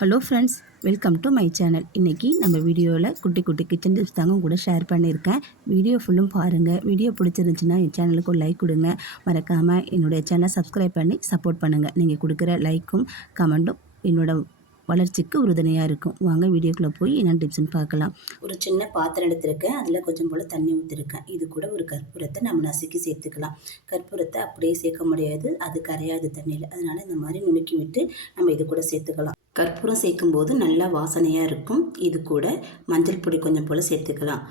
Hello friends, welcome to my channel. இன்றைக்கி நம்ம வீடியோவில் குட்டி குட்டி கிச்சன் டிப்ஸ் தாங்க கூட ஷேர் பண்ணியிருக்கேன். வீடியோ ஃபுல்லும் பாருங்கள். வீடியோ பிடிச்சிருந்துச்சுன்னா என் சேனலுக்கு ஒரு லைக் கொடுங்க. மறக்காமல் என்னுடைய சேனலை சப்ஸ்கிரைப் பண்ணி சப்போர்ட் பண்ணுங்கள். நீங்கள் கொடுக்குற லைக்கும் கமெண்ட்டும் என்னோடய வளர்ச்சிக்கு உறுதுணையாக இருக்கும். வாங்க வீடியோக்குள்ளே போய் என்ன டிப்ஸ்னு பார்க்கலாம். ஒரு சின்ன பாத்திரம் எடுத்திருக்கேன். அதில் கொஞ்சம் போல் தண்ணி ஊற்றிருக்கேன். இது கூட ஒரு கற்பூரத்தை நம்ம நசுக்கி சேர்த்துக்கலாம். கற்பூரத்தை அப்படியே சேர்க்க முடியாது, அது கரையாது தண்ணியில். அதனால் இந்த மாதிரி நுணுக்கி விட்டு நம்ம இது கூட சேர்த்துக்கலாம். கற்பூரம் சேர்க்கும்போது நல்லா வாசனையாக இருக்கும். இது கூட மஞ்சள் பொடி கொஞ்சம் போல் சேர்த்துக்கலாம்.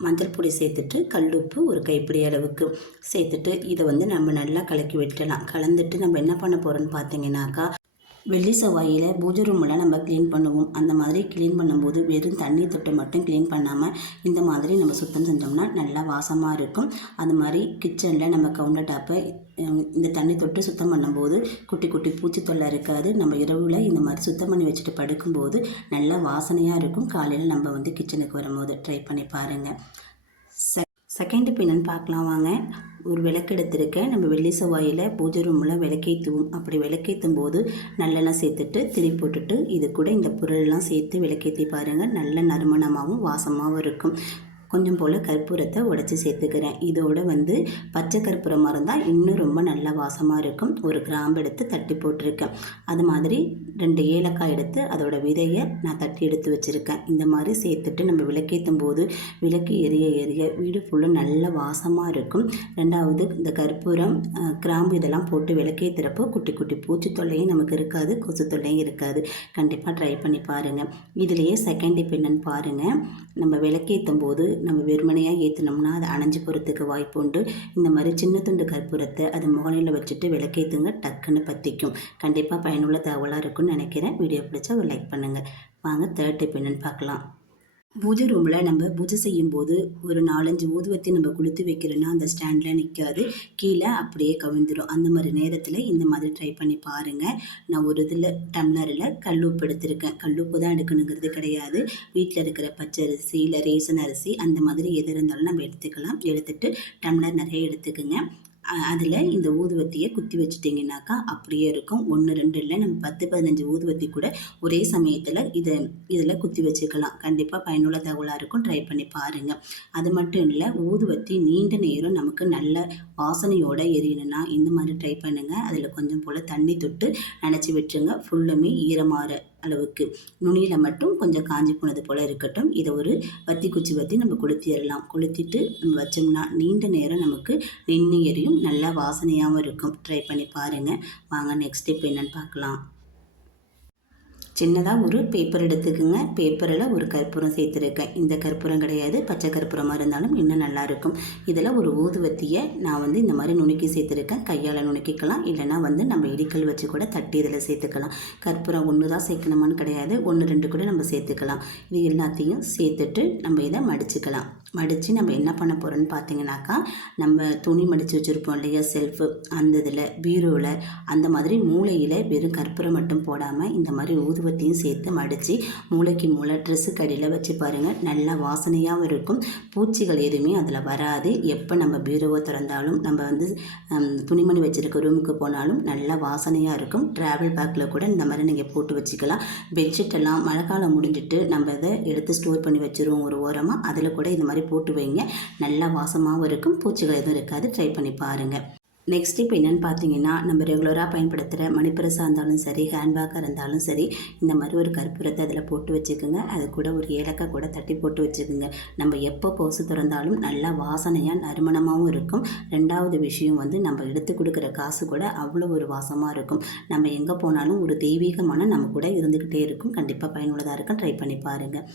மஞ்சள் பொடி சேர்த்துட்டு கல்லுப்பு ஒரு கைப்பிடி அளவுக்கு சேர்த்துட்டு இதை நம்ம நல்லா கலக்கி விட்டுடலாம். கலந்துட்டு நம்ம என்ன பண்ண போகிறோன்னு பார்த்தீங்கன்னாக்கா, வெள்ளி செவ்வாயில் பூஜை ரூமெல்லாம் நம்ம க்ளீன் பண்ணுவோம். அந்த மாதிரி க்ளீன் பண்ணும்போது வெறும் தண்ணி தொட்டு மட்டும் க்ளீன் பண்ணாமல் இந்த மாதிரி நம்ம சுத்தம் செஞ்சோம்னா நல்லா வாசமாக இருக்கும். அது மாதிரி கிச்சனில் நம்ம கவுண்டர் டாப்பை இந்த தண்ணி தொட்டு சுத்தம் பண்ணும்போது குட்டி குட்டி பூச்சி தொல்லை இருக்காது. நம்ம இரவில் இந்த மாதிரி சுத்தம் பண்ணி வச்சுட்டு படுக்கும்போது நல்லா வாசனையாக இருக்கும். காலையில் நம்ம கிச்சனுக்கு வரும்போது ட்ரை பண்ணி பாருங்கள். செகண்ட் டிப் என்னென்னு பார்க்கலாம் வாங்க. ஒரு விளக்கு எடுத்திருக்கேன். நம்ம வெள்ளி செவ்வாயில் பூஜை ரூமில் விளக்கேற்றுவோம். அப்படி விளக்கேற்றும் போது நல்லெண்ணெய் சேர்த்துட்டு திரி போட்டுட்டு இது கூட இந்த பொருளெல்லாம் சேர்த்து விளக்கேற்றி பாருங்கள். நல்ல நறுமணமாகவும் வாசமாகவும் இருக்கும். கொஞ்சம் போல் கற்பூரத்தை உடச்சி சேர்த்துக்கிறேன். இதோட பச்சை கற்பூரமாக இருந்தால் இன்னும் ரொம்ப நல்ல வாசமாக இருக்கும். ஒரு கிராம்பு எடுத்து தட்டி போட்டிருக்கேன். அது மாதிரி 2 ஏலக்காய் எடுத்து அதோட விதையை நான் தட்டி எடுத்து வச்சுருக்கேன். இந்த மாதிரி சேர்த்துட்டு நம்ம விளக்கேற்றும் போது விளக்கு எரிய எரிய வீடு ஃபுல்லும் நல்ல வாசமாக இருக்கும். ரெண்டாவது இந்த கற்பூரம் கிராம்பு இதெல்லாம் போட்டு விளக்கேற்றுறப்போ குட்டி குட்டி பூச்சி தொல்லையும் நமக்கு இருக்காது, கொசு தொல்லையும் இருக்காது. கண்டிப்பாக ட்ரை பண்ணி பாருங்கள். இதுலேயே செகண்ட் டிப் என்னன்னு பாருங்கள். நம்ம விளக்கேற்றும் போது நம்ம வெறுமனையாக ஏற்றினோம்னா அது அணைஞ்சு போகிறதுக்கு வாய்ப்பு உண்டு. இந்த மாதிரி சின்ன துண்டு கற்பூரத்தை அது முகனையில் வச்சுட்டு விளக்கேற்றுங்க, டக்குன்னு பற்றிக்கும். கண்டிப்பாக பயனுள்ள தகவலாக இருக்கும்னு நினைக்கிறேன். வீடியோ பிடிச்சா ஒரு லைக் பண்ணுங்கள். வாங்க தேர்ட் டிப் என்னன்னு பார்க்கலாம். பூஜை ரூமில் நம்ம பூஜை செய்யும்போது ஒரு 4-5 ஊதுவத்தி நம்ம கொளுத்தி வைக்கிறோன்னா அந்த ஸ்டாண்டில் நிற்காது, கீழே அப்படியே கவிழ்ந்துடும். அந்த மாதிரி நேரத்தில் இந்த மாதிரி ட்ரை பண்ணி பாருங்கள். நான் ஒரு டம்ளரில் கல்லுப்பு எடுத்திருக்கேன். கல்லுப்பு தான் எடுக்கணுங்கிறது கிடையாது. வீட்டில் இருக்கிற பச்சரிசி இல்லை ரேசன் அரிசி அந்த மாதிரி எது இருந்தாலும் நம்ம எடுத்துக்கலாம். எடுத்துகிட்டு டம்ளர் நிறைய எடுத்துக்கோங்க. அதில் இந்த ஊதுவத்தியை குத்தி வச்சுட்டிங்கனாக்கா அப்படியே இருக்கும். 1-2 இல்லை, நம்ம 10-15 ஊதுவத்தி கூட ஒரே சமயத்தில் இதில் குத்தி வச்சுக்கலாம். கண்டிப்பாக பயனுள்ள தகவலாக இருக்கும். ட்ரை பண்ணி பாருங்கள். அது மட்டும் இல்லை, ஊதுவத்தி நீண்ட நேரம் நமக்கு நல்ல வாசனையோடு எரியணும்னா இந்த மாதிரி ட்ரை பண்ணுங்கள். அதில் கொஞ்சம் போல் தண்ணி தொட்டு நினச்சி விட்டுருங்க. ஃபுல்லுமே ஈரமாற அளவுக்கு நுனியில் மட்டும் கொஞ்சம் காஞ்சி போனது போல் இருக்கட்டும். இதை ஒரு வத்தி குச்சி வத்தி நம்ம கொளுத்திடலாம். கொளுத்திட்டு நம்ம வச்சோம்னா நீண்ட நேரம் நமக்கு நின்று எரியும், நல்லா வாசனையாகவும் இருக்கும். ட்ரை பண்ணி பாருங்கள். வாங்க நெக்ஸ்ட் ஸ்டெப் என்னன்னு பார்க்கலாம். சின்னதாக ஒரு பேப்பர் எடுத்துக்கோங்க. பேப்பரில் ஒரு கற்பூரம் சேர்த்துருக்கேன். இந்த கற்பூரம் கிடையாது, பச்சை கற்பூரமாக இருந்தாலும் இன்னும் நல்லாயிருக்கும். இதில் ஒரு ஊதுவத்தியை நான் இந்த மாதிரி நுணுக்கி சேர்த்துருக்கேன். கையால் நுணுக்கிக்கலாம், இல்லைனா நம்ம இடிக்கல் வச்சு கூட தட்டி இதில் சேர்த்துக்கலாம். கற்பூரம் ஒன்று தான் சேர்க்கணுமான்னு கிடையாது, 1-2 கூட நம்ம சேர்த்துக்கலாம். இது எல்லாத்தையும் சேர்த்துட்டு நம்ம இதை மடிச்சுக்கலாம். மடித்து நம்ம என்ன பண்ண போகிறோன்னு பார்த்தீங்கன்னாக்கா, நம்ம துணி மடித்து வச்சுருப்போம் இல்லையா செல்ஃபு, அந்த இதில் பீரோவில் அந்த மாதிரி மூளையில் வெறும் கற்பூரம் மட்டும் போடாமல் இந்த மாதிரி ஊதுவத்தியும் சேர்த்து மடித்து மூளைக்கு மூளை ட்ரெஸ்ஸுக்கு அடியில் வச்சு பாருங்கள். நல்லா வாசனையாகவும் இருக்கும். பூச்சிகள் எதுவுமே அதில் வராது. எப்போ நம்ம பீரோவை திறந்தாலும் நம்ம துணிமணி வச்சுருக்க ரூமுக்கு போனாலும் நல்லா வாசனையாக இருக்கும். ட்ராவல் பேக்கில் கூட இந்த மாதிரி நீங்கள் போட்டு வச்சுக்கலாம். பெட்ஷீட்டெல்லாம் மழை காலம் முடிஞ்சிட்டு நம்ம இதை எடுத்து ஸ்டோர் பண்ணி வச்சுருவோம் ஒரு ஓரமாக. அதில் கூட இந்த மாதிரி போட்டு வைங்க. நல்லா வாசமாகவும் இருக்கும், பூச்சிகள் எதுவும் இருக்காது. ட்ரை பண்ணி பாருங்கள். நெக்ஸ்ட் இப்போ என்னென்னு பார்த்தீங்கன்னா, நம்ம ரெகுலராக பயன்படுத்துகிற மணிப்பரசாக இருந்தாலும் சரி, ஹேண்ட்பேக்காக இருந்தாலும் சரி, இந்த மாதிரி ஒரு கற்பூரத்தை அதில் போட்டு வச்சுக்கோங்க. அது கூட ஒரு ஏலக்காய் கூட தட்டி போட்டு வச்சுக்கோங்க. நம்ம எப்போ பர்ஸு திறந்தாலும் நல்லா வாசனையாக நறுமணமாகவும் இருக்கும். ரெண்டாவது விஷயம் நம்ம எடுத்து கொடுக்குற காசு கூட அவ்வளோ ஒரு வாசமாக இருக்கும். நம்ம எங்கே போனாலும் ஒரு தெய்வீகமான நம்ம கூட இருந்துக்கிட்டே இருக்கும். கண்டிப்பாக பயனுள்ளதாக இருக்கும். ட்ரை பண்ணி பாருங்கள்.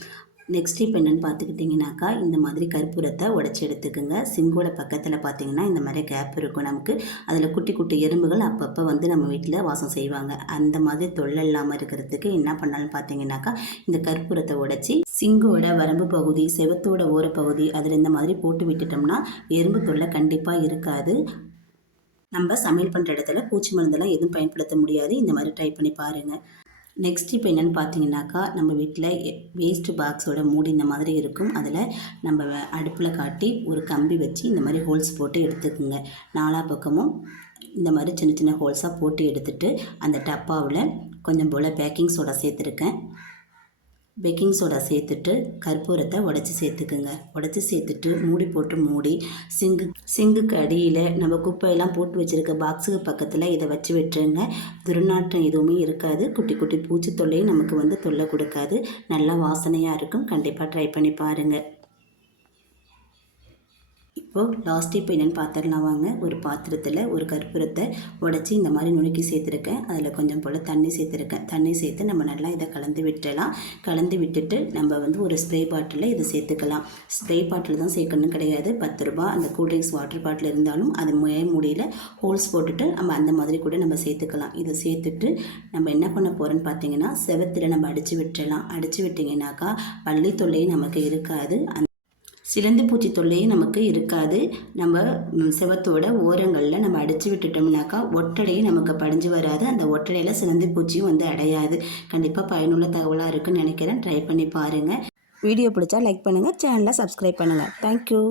நெக்ஸ்ட் இப்போ என்னென்னு பார்த்துக்கிட்டிங்கனாக்கா, இந்த மாதிரி கற்பூரத்தை உடச்சி எடுத்துக்குங்க. சிங்கோட பக்கத்தில் பார்த்திங்கன்னா இந்த மாதிரி கேப் இருக்கும் நமக்கு. அதில் குட்டி குட்டி எறும்புகள் அப்பப்போ நம்ம வீட்டில் வாசம் செய்வாங்க. அந்த மாதிரி தொல்லை இல்லாமல் இருக்கிறதுக்கு என்ன பண்ணாலும் பார்த்தீங்கன்னாக்கா, இந்த கற்பூரத்தை உடச்சி சிங்கோட வரம்பு பகுதி, செவத்தோட ஓரப்பகுதி அதில் இந்த மாதிரி போட்டு விட்டுட்டோம்னா எறும்பு தொல்லை கண்டிப்பாக இருக்காது. நம்ம சமையல் பண்ணுற இடத்துல பூச்சி மருந்தெல்லாம் எதுவும் பயன்படுத்த முடியாது. இந்த மாதிரி ட்ரை பண்ணி பாருங்கள். நெக்ஸ்ட் இப்போ என்னென்னு பார்த்தீங்கன்னாக்கா, நம்ம வீட்டில் வேஸ்ட் பாக்ஸோட மூடி இந்த மாதிரி இருக்கும். அதில் நம்ம அடுப்பில் காட்டி ஒரு கம்பி வச்சு இந்த மாதிரி ஹோல்ஸ் போட்டு எடுத்துக்குங்க. 4 பக்கமும் இந்த மாதிரி சின்ன சின்ன ஹோல்ஸாக போட்டு எடுத்துகிட்டு அந்த டப்பாவில் கொஞ்சம் போல் பேக்கிங் சோடா சேர்த்துருக்கேன். பேக்கிங் சோடா சேர்த்துட்டு கற்பூரத்தை உடச்சி சேர்த்துக்குங்க. உடச்சி சேர்த்துட்டு மூடி போட்டு மூடி சிங்குக்கு அடியில் நம்ம குப்பையெல்லாம் போட்டு வச்சுருக்க பாக்ஸுக்கு பக்கத்தில் இதை வச்சு விட்டுருங்க. துர்நாற்றம் எதுவுமே இருக்காது. குட்டி குட்டி பூச்சி தொல்லையும் நமக்கு தொல்லை கொடுக்காது. நல்லா வாசனையாக இருக்கும். கண்டிப்பாக ட்ரை பண்ணி பாருங்கள். இப்போது லாஸ்ட் ஸ்டெப் என்னென்னு பார்த்துடலாம் வாங்க. ஒரு பாத்திரத்தில் ஒரு கற்பூரத்தை உடச்சி இந்த மாதிரி நுணுக்கி சேர்த்துருக்கேன். அதில் கொஞ்சம் போல் தண்ணி சேர்த்துருக்கேன். தண்ணி சேர்த்து நம்ம நல்லா இதை கலந்து விட்டுடலாம். கலந்து விட்டுட்டு நம்ம ஒரு ஸ்ப்ரே பாட்டிலில் இதை சேர்த்துக்கலாம். ஸ்ப்ரே பாட்டில் தான் சேர்க்கணும் கிடையாது. 10 ரூபா அந்த கூல்ட்ரிங்க்ஸ் வாட்டர் பாட்டில் இருந்தாலும் அது முடியல ஹோல்ஸ் போட்டுட்டு நம்ம அந்த மாதிரி கூட நம்ம சேர்த்துக்கலாம். இதை சேர்த்துட்டு நம்ம என்ன பண்ண போகிறோன்னு பார்த்தீங்கன்னா செவத்தில் நம்ம அடித்து விட்டுடலாம். அடித்து விட்டிங்கனாக்கா பள்ளி தொல்லையும் நமக்கு இருக்காது. சிலந்தி பூச்சி தொல்லையும் நமக்கு இருக்காது. நம்ம செவத்தோட ஓரங்களில் நம்ம அடித்து விட்டுட்டோம்னாக்கா ஒட்டடையும் நமக்கு படிஞ்சு வராது. அந்த ஒட்டடையில் சிலந்தி பூச்சியும் அடையாது. கண்டிப்பாக பயனுள்ள தகவலாக இருக்குன்னு நினைக்கிறேன். ட்ரை பண்ணி பாருங்கள். வீடியோ பிடிச்சா லைக் பண்ணுங்கள். சேனலை சப்ஸ்கிரைப் பண்ணுங்கள். தேங்க்யூ.